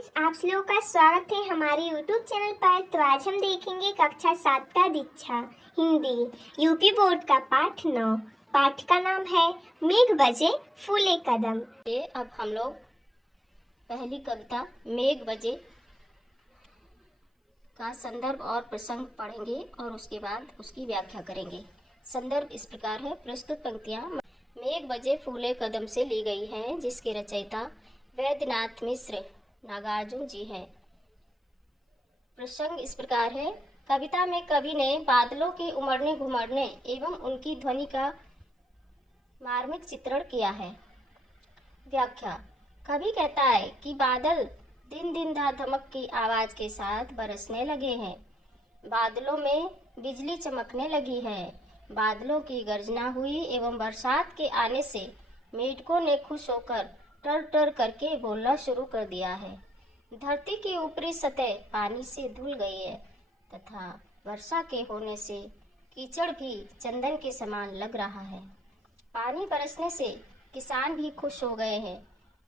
Friends, आप लोगों का स्वागत है हमारे YouTube चैनल पर। तो आज हम देखेंगे कक्षा 7 का दीक्षा हिंदी यूपी बोर्ड का पाठ 9। पाठ का नाम है मेघ बजे फूले कदम। अब हम लोग पहली कविता मेघ बजे का संदर्भ और प्रसंग पढ़ेंगे और उसके बाद उसकी व्याख्या करेंगे। संदर्भ इस प्रकार है। प्रस्तुत पंक्तियां मेघ बजे फूले कदम से ली गई हैं, जिसके रचयिता वैद्यनाथ मिश्र नागार्जुन जी हैं। प्रसंग इस प्रकार है। कविता में कवि ने बादलों के उमड़ने घुमड़ने एवं उनकी ध्वनि का मार्मिक चित्रण किया है। व्याख्या। कवि कहता है कि बादल दिन दिन धा धमक की आवाज के साथ बरसने लगे हैं। बादलों में बिजली चमकने लगी है। बादलों की गर्जना हुई एवं बरसात के आने से मेढकों ने खुश होकर टर टर करके बोलना शुरू कर दिया है। धरती की ऊपरी सतह पानी से धुल गई है तथा वर्षा के होने से कीचड़ भी चंदन के समान लग रहा है। पानी बरसने से किसान भी खुश हो गए हैं,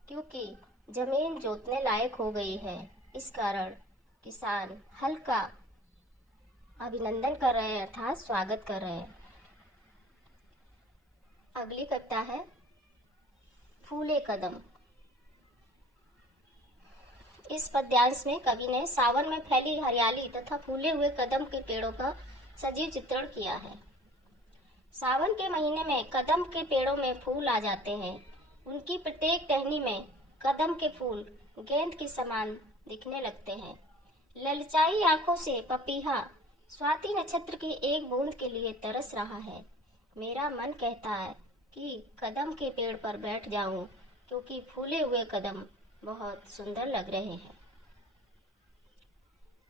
क्योंकि जमीन जोतने लायक हो गई है। इस कारण किसान हल का अभिनंदन कर रहे हैं, अर्थात स्वागत कर रहे हैं। अगली कविता है फूले कदम। इस पद्यांश में कवि ने सावन में फैली हरियाली तथा फूले हुए कदम के पेड़ों का सजीव चित्रण किया है। सावन के महीने में कदम के पेड़ों में फूल आ जाते हैं। उनकी प्रत्येक टहनी में कदम के फूल गेंद के समान दिखने लगते हैं। ललचाई आंखों से पपीहा स्वाति नक्षत्र की एक बूंद के लिए तरस रहा है। मेरा मन कहता है कि कदम के पेड़ पर बैठ जाऊं, क्योंकि फूले हुए कदम बहुत सुंदर लग रहे हैं।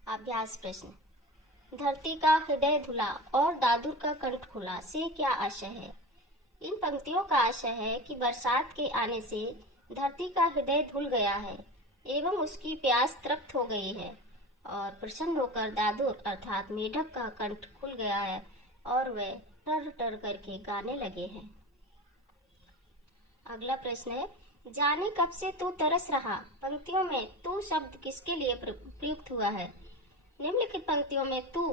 अभ्यास प्रश्न। धरती का हृदय धुला और दादुर का कंठ खुला से क्या आशय है? इन पंक्तियों का आशय है कि बरसात के आने से धरती का हृदय धुल गया है एवं उसकी प्यास तृप्त हो गई है और प्रसन्न होकर दादुर अर्थात मेढक का कंठ खुल गया है और वे टर टर करके गाने लगे हैं। अगला प्रश्न है, जाने कब से तू तरस रहा। पंक्तियों में तू शब्द किसके लिए प्रयुक्त हुआ है? निम्नलिखित पंक्तियों में तू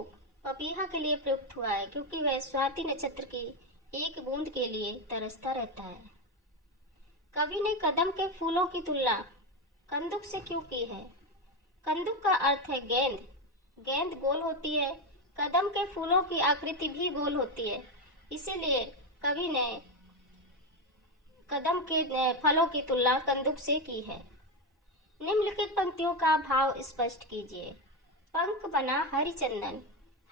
पपीहा के लिए प्रयुक्त हुआ है, क्योंकि वह स्वाति नक्षत्र की एक बूंद के लिए तरसता रहता है। कवि ने कदम के फूलों की तुलना कंदुक से क्यों की है? कंदुक का अर्थ है गेंद। गेंद गोल होती है, कदम के फूलों की आकृति भी गोल होती है, इसीलिए कवि ने कदम के फलों की तुलना कंदुक से की है। निम्नलिखित पंक्तियों का भाव स्पष्ट कीजिए। पंख बना हरिचंदन,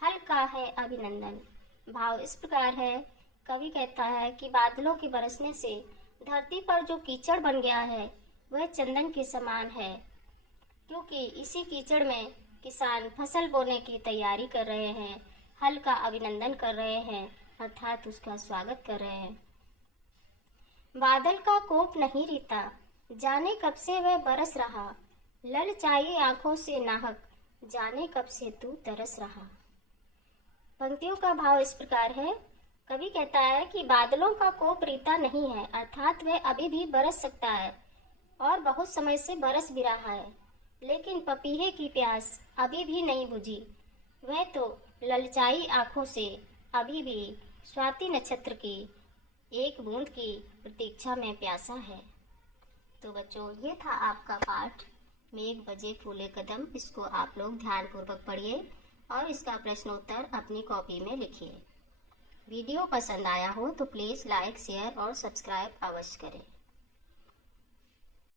हल का है अभिनंदन। भाव इस प्रकार है। कवि कहता है कि बादलों के बरसने से धरती पर जो कीचड़ बन गया है वह चंदन के समान है, क्योंकि इसी कीचड़ में किसान फसल बोने की तैयारी कर रहे हैं, हल का अभिनंदन कर रहे हैं, अर्थात उसका स्वागत कर रहे हैं। बादल का कोप नहीं रीता, जाने कब से वह बरस रहा। ललचाई आंखों से नाहक, जाने कब से तू तरस रहा। पंक्तियों का भाव इस प्रकार है। कवि कहता है कि बादलों का कोप रीता नहीं है, अर्थात वह अभी भी बरस सकता है और बहुत समय से बरस भी रहा है, लेकिन पपीहे की प्यास अभी भी नहीं बुझी। वह तो ललचाई आंखों से अभी भी स्वाति नक्षत्र की एक बूंद की प्रतीक्षा में प्यासा है। तो बच्चों, ये था आपका पाठ मेघ बजे फूले कदम। इसको आप लोग ध्यानपूर्वक पढ़िए और इसका प्रश्नोत्तर अपनी कॉपी में लिखिए। वीडियो पसंद आया हो तो प्लीज़ लाइक, शेयर और सब्सक्राइब अवश्य करें।